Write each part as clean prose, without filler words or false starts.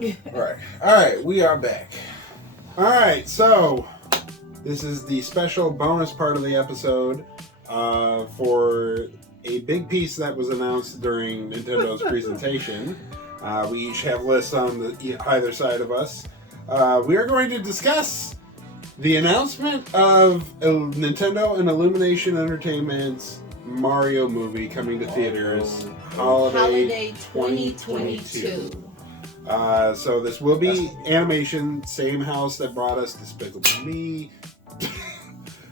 Right. All right, we are back. All right, so this is the special bonus part of the episode for a big piece that was announced during Nintendo's presentation. We each have lists on either side of us. We are going to discuss the announcement of Nintendo and Illumination Entertainment's Mario movie coming to theaters holiday 2022. So this will be animation, same house that brought us Despicable Me.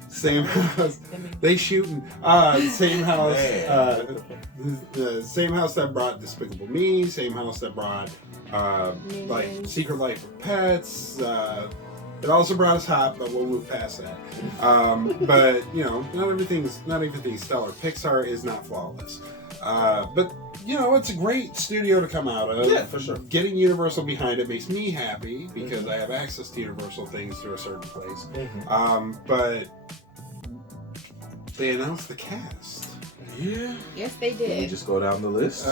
Same house. They shooting. Same house. The same house that brought Despicable Me. Same house that brought like Secret Life of Pets. It also brought us Hop, but we'll move past that. But you know, not everything's stellar. Pixar is not flawless. But you know, it's a great studio to come out of. Yeah, for sure. Getting Universal behind it makes me happy because I have access to Universal things through a certain place. But they announced the cast. Yeah. Yes, they Can we did. just go down the list?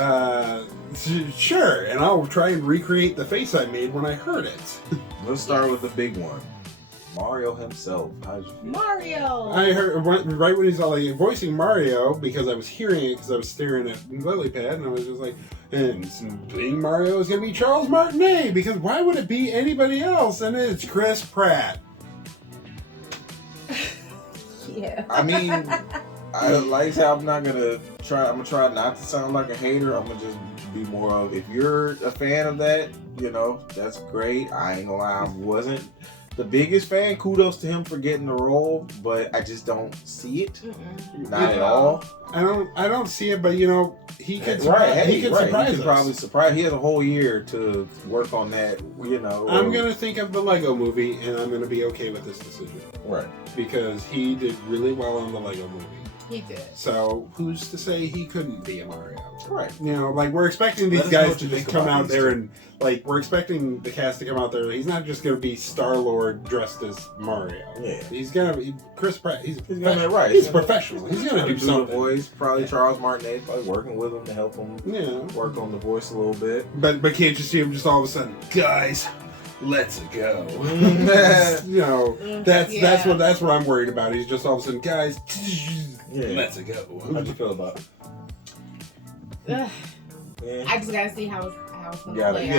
Sure, and I'll try and recreate the face I made when I heard it. Let's start with the big one. Mario himself. How'd you feel? Mario. I heard right when he's all like voicing Mario because I was hearing it because I was staring at Lilypad and I was just like, and being Mario is gonna be Charles Martinet because why would it be anybody else? And it's Chris Pratt. Yeah. I mean, like I said, I'm gonna try not to sound like a hater. I'm gonna just be more of, if you're a fan of that, you know, that's great. I ain't gonna lie, I wasn't the biggest fan. Kudos to him for getting the role, but I just don't see it. Not at all. I don't see it, but you know, he could surprise us. Probably surprise. He has a whole year to work on that. You know, I'm gonna think of the Lego Movie, and I'm gonna be okay with this decision. Right. Because he did really well on the Lego Movie. He did. So who's to say he couldn't be a Mario? Right. You know, like we're expecting these guys to just come out there and like we're expecting the cast to come out there. He's not just gonna be Star-Lord dressed as Mario. Yeah. He's gonna be Chris Pratt. He's gonna right. He's professional. He's gonna do something. The voice, probably Charles Martinet, probably working with him to help him. Yeah. Work on the voice a little bit. But can't you see him just all of a sudden, guys? Let's go. You know, that's what I'm worried about. He's just all of a sudden, guys. Let's go. How'd you feel about it? I just gotta see how it's gonna play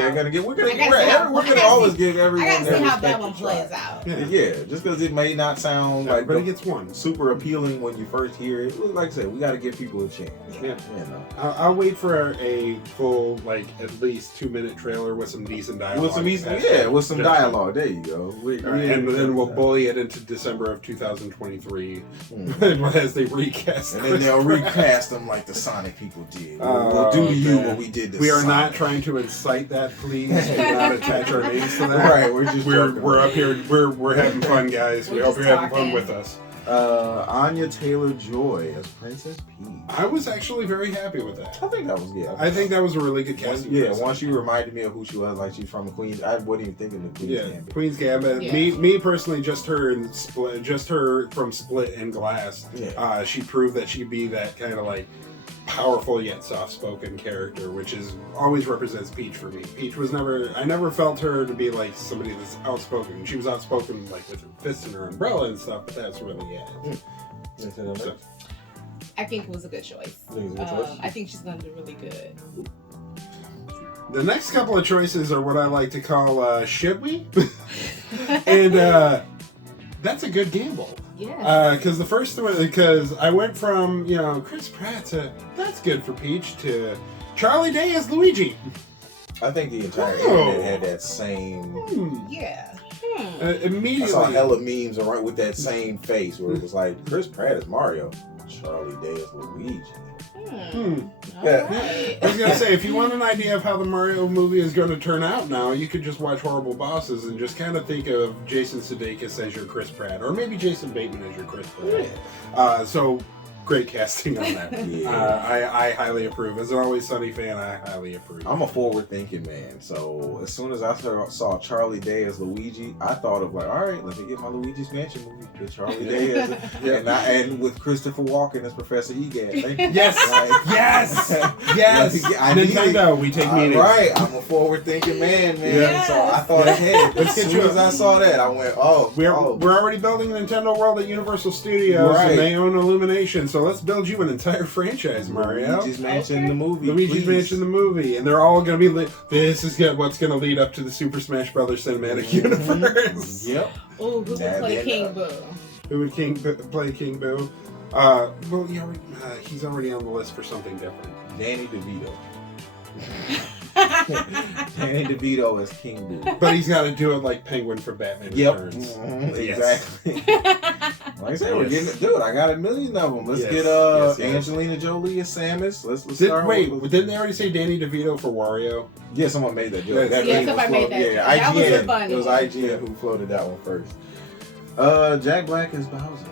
out. We're gonna always give everyone. I gotta see their how that one respective plays try. out. Yeah, just because it may not sound like everybody gets one super appealing when you first hear it. Like I said, we got to give people a chance. Yeah, you know. I'll wait for a full, like at least 2-minute trailer with some decent dialogue. With some dialogue. There you go. And then we'll bully it into December of 2023 as they recast. And then they'll recast them like the Sonic people did. We'll do to you what we did to We are Sonic. not trying to incite that, please. Do not attach our names to that. Right, we're up here. We're having fun, guys. We hope you're having fun with us. Anya Taylor-Joy as Princess Peach. I was actually very happy with that. I think that was good. I think that was a really good casting. Once you reminded me of who she was, like she's from the Queens. I wasn't even thinking of Queen's Gambit. Queen's Gambit. Yeah. Me personally, just her from Split and Glass. Yeah. She proved that she'd be that kind of like powerful yet soft-spoken character, which is always represents Peach for me. Peach was I never felt her to be like somebody that's outspoken. She was outspoken like with her fists and her umbrella and stuff, but that's really it. So, I think it was a good choice. I think she's gonna do really good. The next couple of choices are what I like to call should we? And that's a good gamble. Yeah. Because the first one, because I went from, you know, Chris Pratt to that's good for Peach to Charlie Day as Luigi. I think the entire internet had that same. Immediately. I saw hella memes right with that same face where it was like Chris Pratt as Mario, Charlie Day as Luigi. Yeah. Right. I was gonna say, if you want an idea of how the Mario movie is going to turn out now, you could just watch Horrible Bosses and just kind of think of Jason Sudeikis as your Chris Pratt, or maybe Jason Bateman as your Chris Pratt. So great casting on that. I highly approve. As an Always Sunny fan, I highly approve. I'm a forward-thinking man, so as soon as I saw Charlie Day as Luigi, I thought of like, all right, let me get my Luigi's Mansion movie with Charlie Day as and with Christopher Walken as Professor Egad. Yes, yes. Nintendo, we take meetings. Right, I'm a forward-thinking man. Yeah. So I thought ahead. As soon as I saw that, I went, we're already building a Nintendo World at Universal Studios, and they own Illumination. So let's build you an entire franchise, Mario. Luigi's Mansion the movie. Luigi's Mansion the movie, and they're all going to be. This is what's going to lead up to the Super Smash Brothers cinematic universe. Yep. Oh, who would play King Boo? Who would play King Boo? Well, he's already on the list for something different. Danny DeVito. Danny DeVito as King Boo. But he's got to do it like Penguin from Batman Returns. Exactly. Like I said, we're getting it. Dude, I got a million of them. Let's get Angelina Jolie as Samus. Let's start. Didn't they already say Danny DeVito for Wario? Yeah, someone made that joke. Somebody made that. Yeah, that IGN. was funny. It was IGN who floated that one first. Jack Black as Bowser.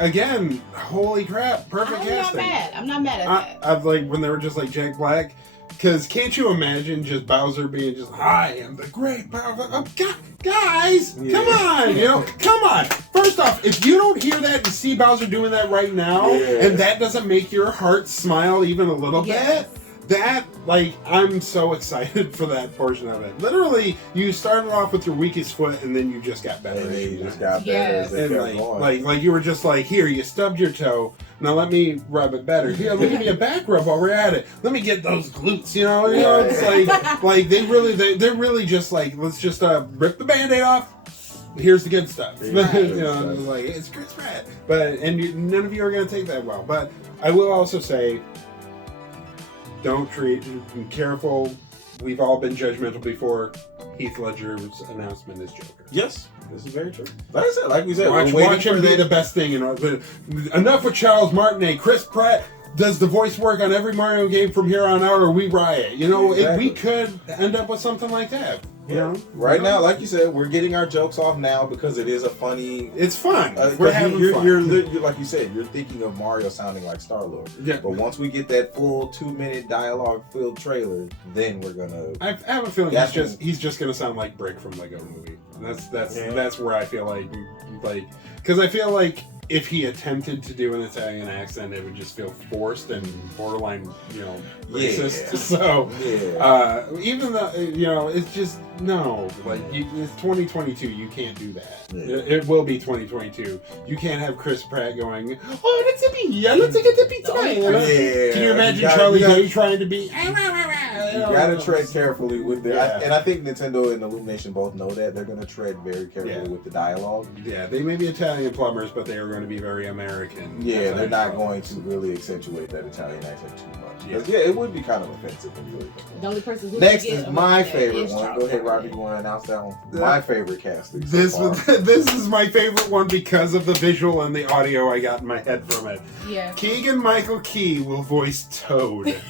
Again, holy crap, perfect casting. I'm not mad at that. I like when they were just like Jack Black. Because can't you imagine just Bowser being just, I am the great powerful... guys, come on, come on. First off, if you don't hear that and see Bowser doing that right now, and that doesn't make your heart smile even a little bit, I'm so excited for that portion of it. Literally, you started off with your weakest foot, and then you just got better. And you just got better as they kept going. Like you were just like, here, you stubbed your toe. Now let me rub it better. Here, let me give you a back rub while we're at it. Let me get those glutes. It's like they're really just like, let's just rip the Band-Aid off. Here's the good stuff. Like it's Chris Pratt, none of you are gonna take that well. But I will also say, be careful. We've all been judgmental before. Heath Ledger's announcement is Joker. Yes, this is very true. Like we said, watch him be the best thing. Enough with Charles Martinet. Chris Pratt does the voice work on every Mario game from here on out, or we riot. We could end up with something like that. Right now, like you said, we're getting our jokes off now because it is a funny. It's fun. We're having fun. You're like you said, you're thinking of Mario sounding like Star-Lord. Yeah. But once we get that full 2-minute dialogue-filled trailer, then we're gonna. I have a feeling he's just gonna sound like Brick from Lego Movie. That's where I feel like because I feel like if he attempted to do an Italian accent, it would just feel forced and borderline, racist. Yeah. So, even though, it's just, no. It's 2022. You can't do that. Yeah. It will be 2022. You can't have Chris Pratt going, oh, let's get the pizza. Can you imagine Charlie Day trying to be... You gotta tread carefully with their... And I think Nintendo and Illumination both know that. They're gonna tread very carefully with the dialogue. Yeah, they may be Italian plumbers, but they are going to be very American. Yeah, they're not going to really accentuate that Italian accent too much. Yeah, it would be kind of offensive when you really think about it. The only person who next is my favorite one. Go ahead, Robbie. You want to announce that one? My favorite casting. This is my favorite one because of the visual and the audio I got in my head from it. Yeah. Keegan-Michael Key will voice Toad.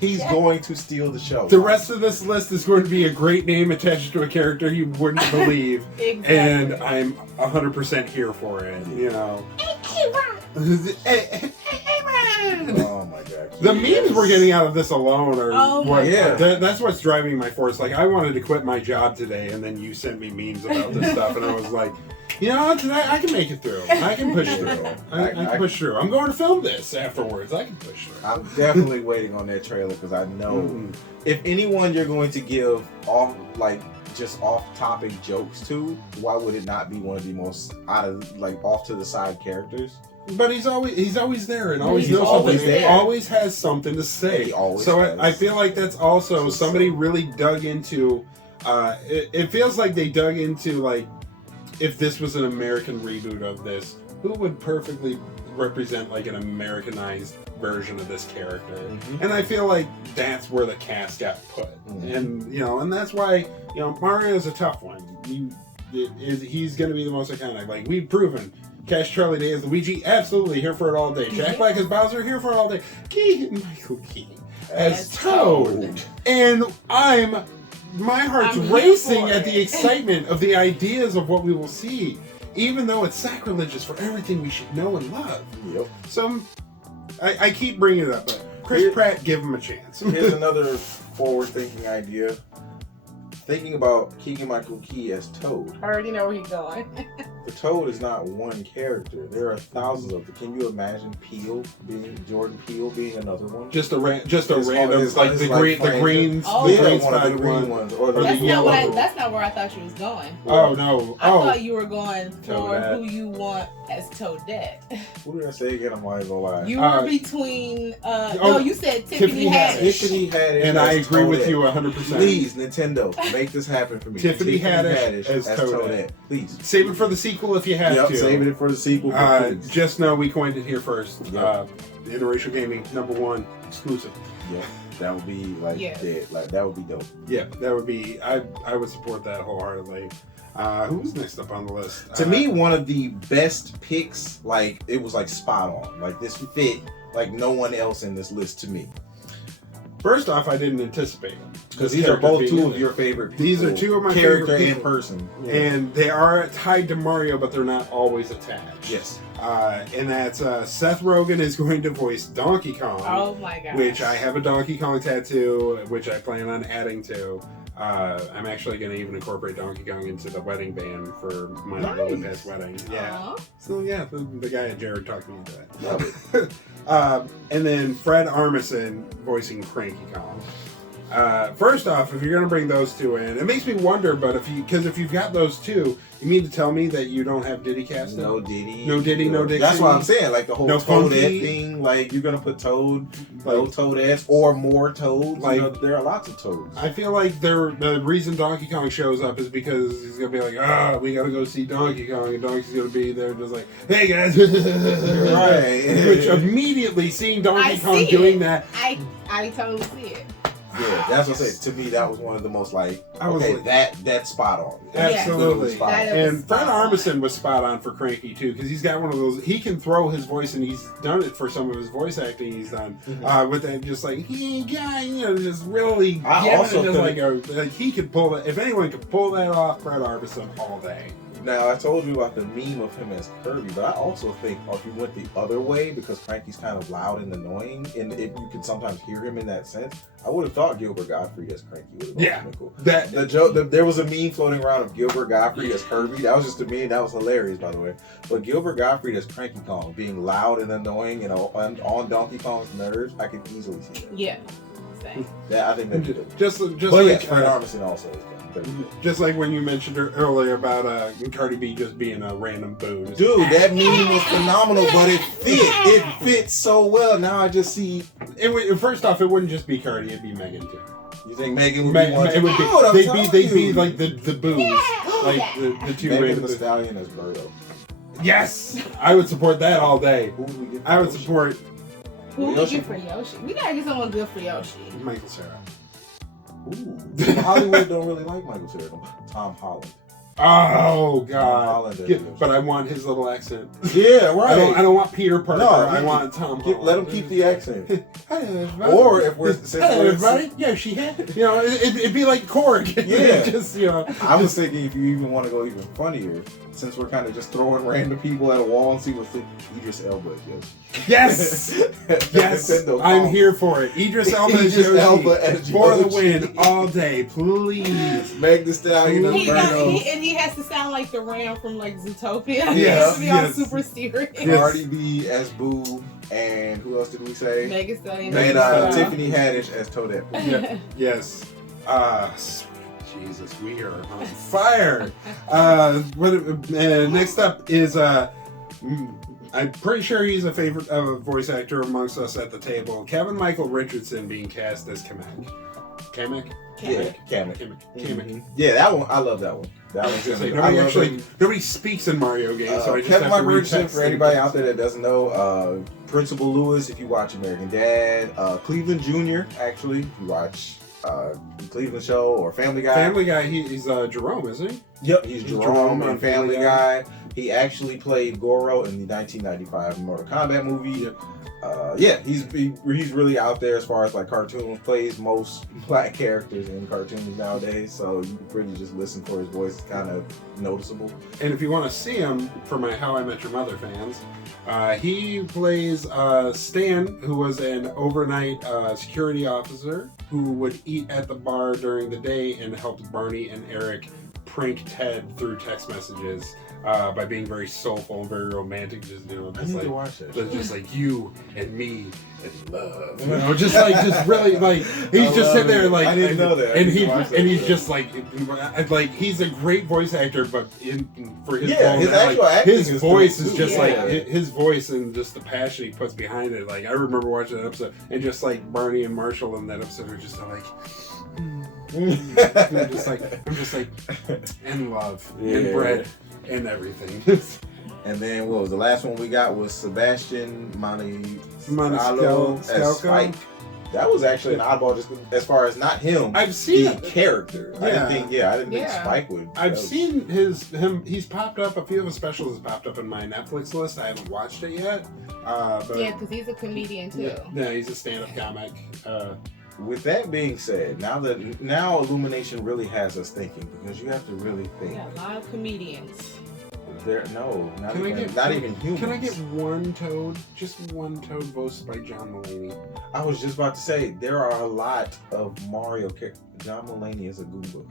He's going to steal the show. The rest of this list is going to be a great name attached to a character you wouldn't believe. Exactly. And I'm 100% here for it, Oh my god. The memes we're getting out of this alone are that's what's driving my force. Like, I wanted to quit my job today, and then you sent me memes about this stuff, and I was like, today I can make it through. I can push through. I can push through. I'm going to film this afterwards. I can push through. I'm definitely waiting on that trailer because I know if anyone you're going to give off-topic jokes to, why would it not be one of the most off to the side characters? But he's always there and always knows something. There. He always has something to say. He always does. I feel like that's also somebody really dug into. It feels like they dug into if this was an American reboot of this, who would perfectly represent an Americanized version of this character? Mm-hmm. And I feel like that's where the cast got put. Mm-hmm. And that's why Mario's a tough one. He's going to be the most iconic. We've proven. Cast Charlie Day as Luigi, absolutely here for it all day. Jack Black as Bowser, here for it all day. Keegan-Michael Key as Toad. And my heart's racing at the excitement of the ideas of what we will see. even though it's sacrilegious for everything we should know and love. Yep. I keep bringing it up, but Chris Pratt, give him a chance. Here's another forward-thinking idea. Thinking about Keegan-Michael Key as Toad. I already know where he's going. The Toad is not one character. There are thousands of them. Can you imagine Jordan Peele being another one? Just a random, it's like the green one of the green ones, or the yellow. That's not where I thought you was going. Oh no! I thought you were going for Toadette. who you want as Toadette. What did I say again? I'm not even gonna lie. You were between. No, you said Tiffany Haddish. Tiffany Haddish, and I agree Toadette. with you 100%. Please, Nintendo, make this happen for me. Tiffany Haddish as Toadette. Please save it for the sequel if you have to. Save it for the sequel. Just know we coined it here first. Yep. The Interracial Gaming #1 exclusive. Yeah, that would be dead. Like that would be dope. Yeah, that would be. I would support that wholeheartedly. Who's next up on the list? To me, one of the best picks. Like it was like spot on. Like this fit like no one else in this list to me. First off, I didn't anticipate them. Because these are both two of your favorite people. These are two of my character favorite in person. Yeah. And they are tied to Mario, but they're not always attached. Yes. And that's Seth Rogen is going to voice Donkey Kong. Oh my god. Which I have a Donkey Kong tattoo, which I plan on adding to. I'm actually going to even incorporate Donkey Kong into the wedding band for my really past wedding. Yeah. Aww. So yeah, the guy at Jared talked me into that. Love it. And then Fred Armisen voicing Cranky Kong. First off, if you're going to bring those two in, it makes me wonder, but if you've got those two, you mean to tell me that you don't have Diddy cast? No Diddy. No Diddy, no Dixie. That's what I'm saying. Like the whole No Toadette thing. Like you're gonna put Toad, no Toadettes, or more Toads. Like there are lots of Toads. I feel like the reason Donkey Kong shows up is because he's gonna be like, we gotta go see Donkey Kong, and Donkey's gonna be there just like, hey guys, right? Which immediately seeing Donkey Kong doing that, I totally see it. Yeah, that's what I say. To me, that was one of the most that's spot on. Absolutely. Spot on. And Fred Armisen was spot on for Cranky too, because he's got one of those. He can throw his voice, and he's done it for some of his voice acting he's done. With that, just like just really. He could pull that. If anyone could pull that off, Fred Armisen all day. Now, I told you about the meme of him as Kirby, but I also think if you went the other way, because Cranky's kind of loud and annoying, and if you can sometimes hear him in that sense, I would have thought Gilbert Gottfried as Cranky would have been cool. The joke, there was a meme floating around of Gilbert Gottfried as Kirby. That was just a meme. That was hilarious, by the way. But Gilbert Gottfried as Cranky Kong, being loud and annoying and on Donkey Kong's nerves, I could easily see that. Yeah. Same. I think that'd be dope. Just but like Fred Armisen also is. Just like when you mentioned earlier about Cardi B just being a random booze. Dude, that meme was phenomenal, but it fit. It fit so well. Now I just see. First off, it wouldn't just be Cardi; it'd be Megan too. You think Megan would be one? It would be. They'd be like the booze, like the two. Megan Thee Stallion as Birdo. Yes, I would support that all day. Who would we get? I would support. Who would we get for Yoshi? We gotta get someone good for Yoshi. Michael Cera. Ooh, Hollywood don't really like Michael Cera. Tom Holland. Oh God! Holland but I want his little accent. Yeah, right. I don't want Peter Parker. No, I want Tom Holland. Let him keep the accent. Or if we're everybody, Yoshi, it'd be like Korg. Yeah, just I was thinking if you even want to go even funnier, since we're kind of just throwing random people at a wall and see what's Idris Elba is Yoshi. Yes, yes, I'm here for it. Idris Elba is Yoshi for the win all day, please. Meg Thee Stallion and he has to sound like the Ram from like Zootopia. Yeah, he has to be all super serious. Cardi B as Boo, and who else did we say? Meg Thee Stallion. And Tiffany Haddish as Toadette. Yes. Jesus, we are on fire. Next up is I'm pretty sure he's a favorite voice actor amongst us at the table. Kevin Michael Richardson being cast as Kamek. Kamek. Yeah, Kamek. Yeah, that one. I love that one. That one's nobody speaks in Mario games, so I just Kevin have to Michael Richardson, text for anybody out there that doesn't know, Principal Lewis, if you watch American Dad, Cleveland Jr., actually, if you watch Cleveland Show or Family Guy. Family Guy, he's Jerome, isn't he? Yep, he's Jerome on Family Guy. He actually played Goro in the 1995 Mortal Kombat movie. Yep. he's really out there as far as like cartoons. Plays most black characters in cartoons nowadays, so you can pretty just listen for his voice. It's kind of noticeable. And if you want to see him, for my How I Met Your Mother fans, he plays Stan, who was an overnight security officer who would eat at the bar during the day and helped Barney and Eric prank Ted through text messages. By being very soulful and very romantic, just to watch that. Just like you and me and love, just really like he's just sitting there like I didn't know that. He's just like he's a great voice actor, but for his his actual acting his voice is too. just like his voice and just the passion he puts behind it. Like I remember watching that episode and just like Barney and Marshall in that episode are just like. I'm just like in love and bread and everything. And then what was the last one we got was Sebastian Maniscalco as Spike. That was actually an oddball, just as far as not him. I've seen the character. I didn't think Spike would. I've seen him. He's popped up. A few of his specials have popped up in my Netflix list. I haven't watched it yet. But because he's a comedian too. Yeah, he's a stand-up comic. With that being said, now Illumination really has us thinking, because you have to really think. Yeah, a lot of comedians. Not even humans. Can I get one Toad? Just one Toad voiced by John Mulaney. I was just about to say, there are a lot of Mario characters. John Mulaney is a Goomba.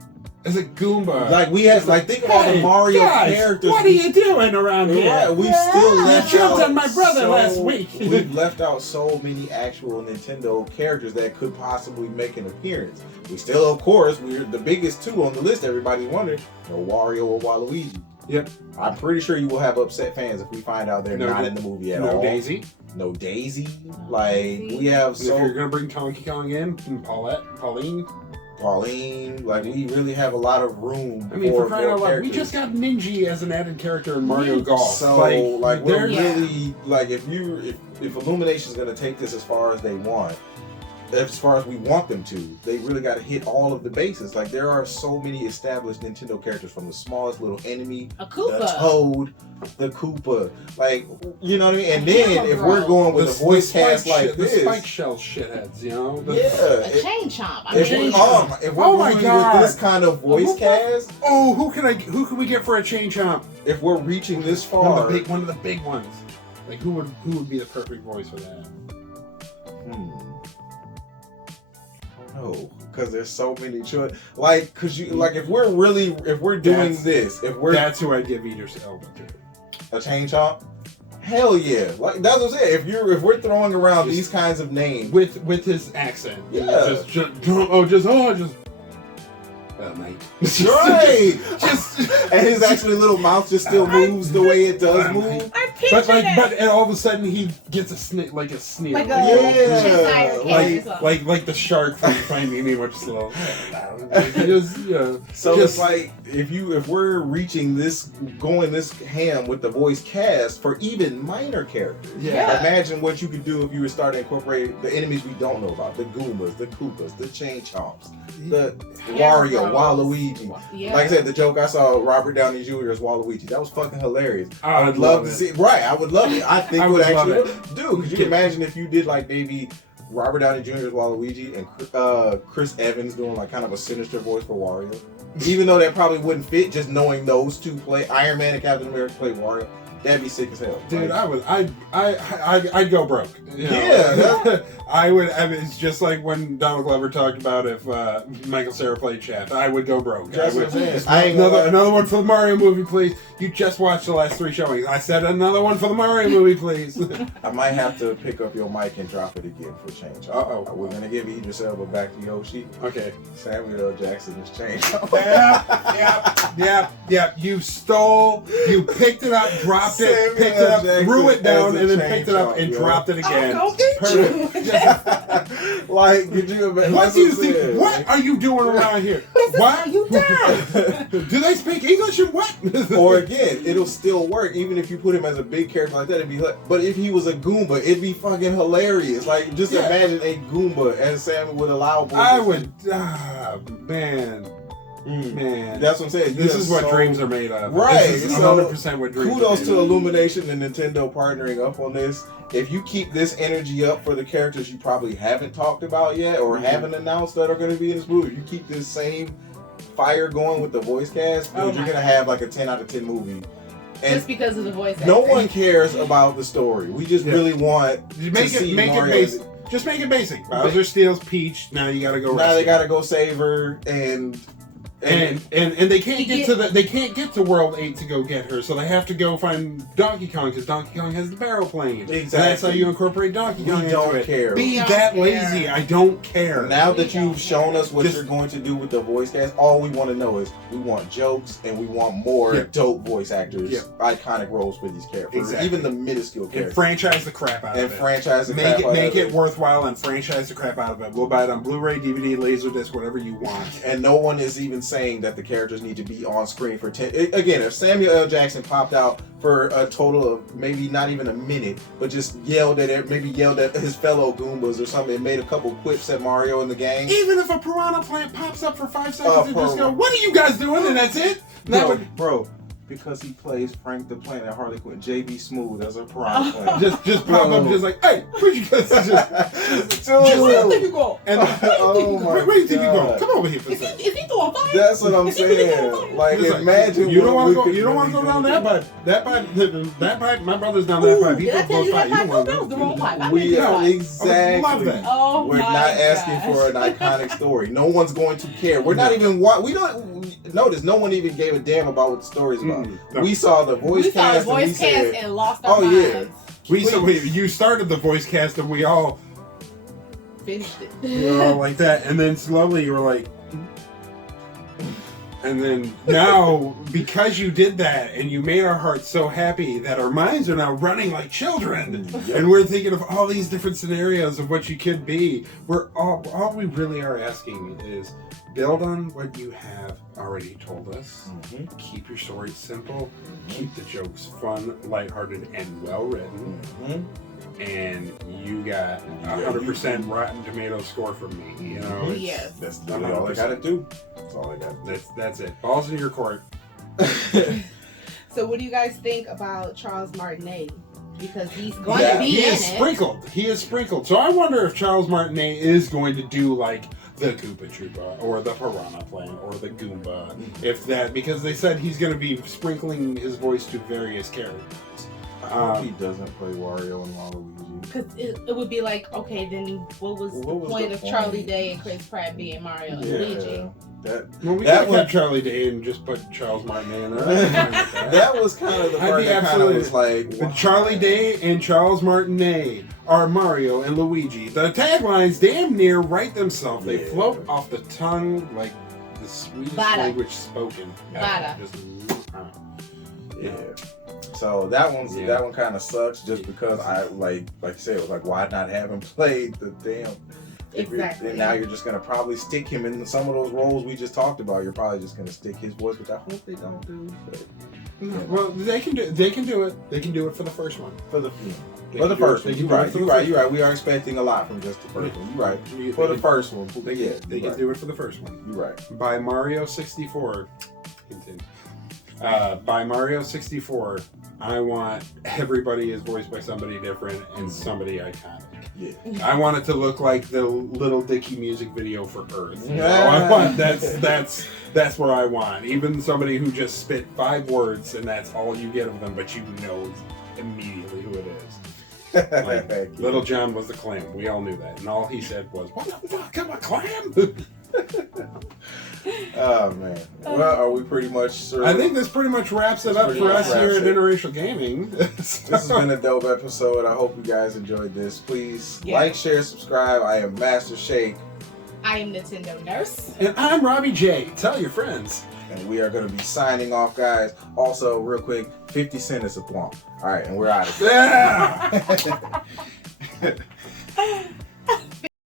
As a Goomba. Like we have, think of all the Mario characters. What are you doing around here? Yeah, we've still left out on my brother last week. We've left out so many actual Nintendo characters that could possibly make an appearance. We still, of course, we're the biggest two on the list. Everybody's wondering, Wario or Waluigi. Yep. I'm pretty sure you will have upset fans if we find out they're not in the movie at all. No Daisy. No Daisy. We have so. If you're gonna bring Donkey Kong in, and Pauline. We really have a lot of room. I mean, for crying out loud, we just got Ninja as an added character in Mario Golf. So, we're really if Illumination's gonna take this as far as they want, as far as we want them to, they really got to hit all of the bases. Like, there are so many established Nintendo characters, from the smallest little enemy, the Toad, the Koopa. Like, you know what I mean? And then if we're going with a voice cast like this, the Spike Shell shitheads, a Chain Chomp. If we're going with this kind of voice cast, who can we get for a Chain Chomp? If we're reaching this far, one of the big ones. Like, who would be the perfect voice for that? No, because there's so many choices. If we're doing this, that's who I'd give Idris Elba to. A Chain Chomp? Hell yeah! Like, that's what I'm saying. If we're throwing around these kinds of names with his accent, mate. Right. And his actually little mouth just still moves the way it does move. But all of a sudden he gets a sneer. Like the shark from Finding Nemo, just a little. So it's like if we're reaching this, going this ham with the voice cast for even minor characters. Yeah. Imagine what you could do if you were starting to incorporate the enemies we don't know about: the Goombas, the Koopas, the Chain Chomps, the Wario, Waluigi. Yeah. Like I said, the joke I saw Robert Downey Jr. as Waluigi, that was fucking hilarious. I would love to see. Right, I would love it. I think would actually do. Could you imagine if you did like maybe Robert Downey Jr. as Waluigi and Chris Evans doing like kind of a sinister voice for Wario? Even though that probably wouldn't fit, just knowing those two play Iron Man and Captain America play Wario. That'd be sick as hell. Dude, I'd go broke. Yeah. I would. I mean, it's just like when Donald Glover talked about if Michael Cera played Shaft. I would go broke. Another one for the Mario movie, please. You just watched the last 3 showings. I said another one for the Mario movie, please. I might have to pick up your mic and drop it again for change. We're gonna give Idris Elba back to Yoshi. Okay. Samuel L. Jackson is changed. Yep. You stole. You picked it up, dropped it, picked it up, threw it down, and then picked it up and dropped it again. I'll go get you. Like, could you imagine? What do you think? What are you doing around here? Why are you down? Do they speak English or what? Or again, it'll still work even if you put him as a big character like that. It'd be, but if he was a Goomba, it'd be fucking hilarious. Like, just imagine a Goomba and Sam would allow. I would, man. Man, that's what I'm saying. This is what dreams are made of. Right. This is 100% what dreams kudos are made to of. Illumination and Nintendo partnering up on this. If you keep this energy up for the characters you probably haven't talked about yet or haven't announced that are going to be in this movie, if you keep this same fire going with the voice cast, dude, you're going to have like a 10 out of 10 movie. And just because of the voice acting. No one cares about the story. We just really want to see Mario. It basic. Just make it basic. Bowser steals Peach. Now you gotta go. Now they gotta go save her, and they can't get to World 8 to go get her, so they have to go find Donkey Kong because Donkey Kong has the barrel plane. Exactly. And that's how you incorporate Donkey Kong. We don't care. Be that lazy. I don't care. Now that you've shown us what you're going to do with the voice cast, all we want to know is we want jokes and we want more dope voice actors, iconic roles for these characters, even the minuscule characters. And franchise the crap out of it. Make it worthwhile and franchise the crap out of it. We'll buy it on Blu-ray, DVD, Laserdisc, whatever you want. And no one is even saying that the characters need to be on screen for 10. Again, if Samuel L. Jackson popped out for a total of maybe not even a minute, but just yelled at his fellow Goombas or something, and made a couple quips at Mario and the gang. Even if a piranha plant pops up for 5 seconds and just go, "What are you guys doing?" and that's it. Bro. Because he plays Frank the Planet Harley Quinn, JB Smooth as a piranha plant. just pop up, just like, "Hey, where'd you guys?" Where do you think you go? And where do you think you go? Come over here for a second. Is he doing fine? That's what I'm saying. Like, imagine you don't want to go down that pipe. That pipe. My brother's down that pipe. He Did I tell you that pipe? don't That was the wrong pipe. We are exactly. Love that. Oh, we're not asking for an iconic story. No one's going to care. We're not even. We don't notice. No one even gave a damn about what the story's about. We saw the voice cast. And lost our minds. You started the voice cast and we all finished it. We were all like that, and then slowly you were like, and then now because you did that and you made our hearts so happy that our minds are now running like children, and we're thinking of all these different scenarios of what you could be. All we really are asking is build on what you have already told us. Keep your stories simple. Keep the jokes fun, lighthearted, and well written. And you got 100% Rotten Tomatoes score from me. You know, that's literally all I gotta do. That's all I got. That's it. Balls in your court. So, what do you guys think about Charles Martinet? Because he's going to be in it. He is sprinkled. So I wonder if Charles Martinet is going to do like the Koopa Troopa or the Piranha Plant or the Goomba, because they said he's going to be sprinkling his voice to various characters. I hope he doesn't play Wario and Waluigi. Because it would be like, okay, then what was the point of Charlie Day and Chris Pratt being Mario and Luigi? We could have Charlie Day and just put Charles Martinet in there. That was kind of the part that kind of was like... Wow. Charlie Day and Charles Martinet are Mario and Luigi. The taglines damn near write themselves. They float off the tongue like the sweetest language spoken. So that one kind of sucks just because I like I said, it was like, why not have him play the damn... Exactly. And now you're just going to probably stick him in some of those roles we just talked about. You're probably just going to stick his voice, which I hope they don't do. But, well, they can do it. They can do it for the first one. For the first one. You're right. We are expecting a lot from just the first one. You're right. For the first one. They can do it for the first one. You're right. By Mario 64. By Mario 64, I want everybody is voiced by somebody different and somebody iconic. Yeah. I want it to look like the Little Dicky music video for Earth. You know? I want that's what I want. Even somebody who just spit 5 words and that's all you get of them, but you know immediately who it is. Like, Little John was the clam. We all knew that, and all he said was, "What the fuck? I'm a clam." Oh man. Well, are we pretty much I think this pretty much wraps it up for us here at Interracial Gaming. This has been a dope episode. I hope you guys enjoyed this. Please like, share, subscribe. I am Master Shake. I am Nintendo Nurse. And I'm Robbie J. Tell your friends. And we are going to be signing off, guys. Also, real quick, 50 Cent is a plump. All right, and we're out of here. Yeah!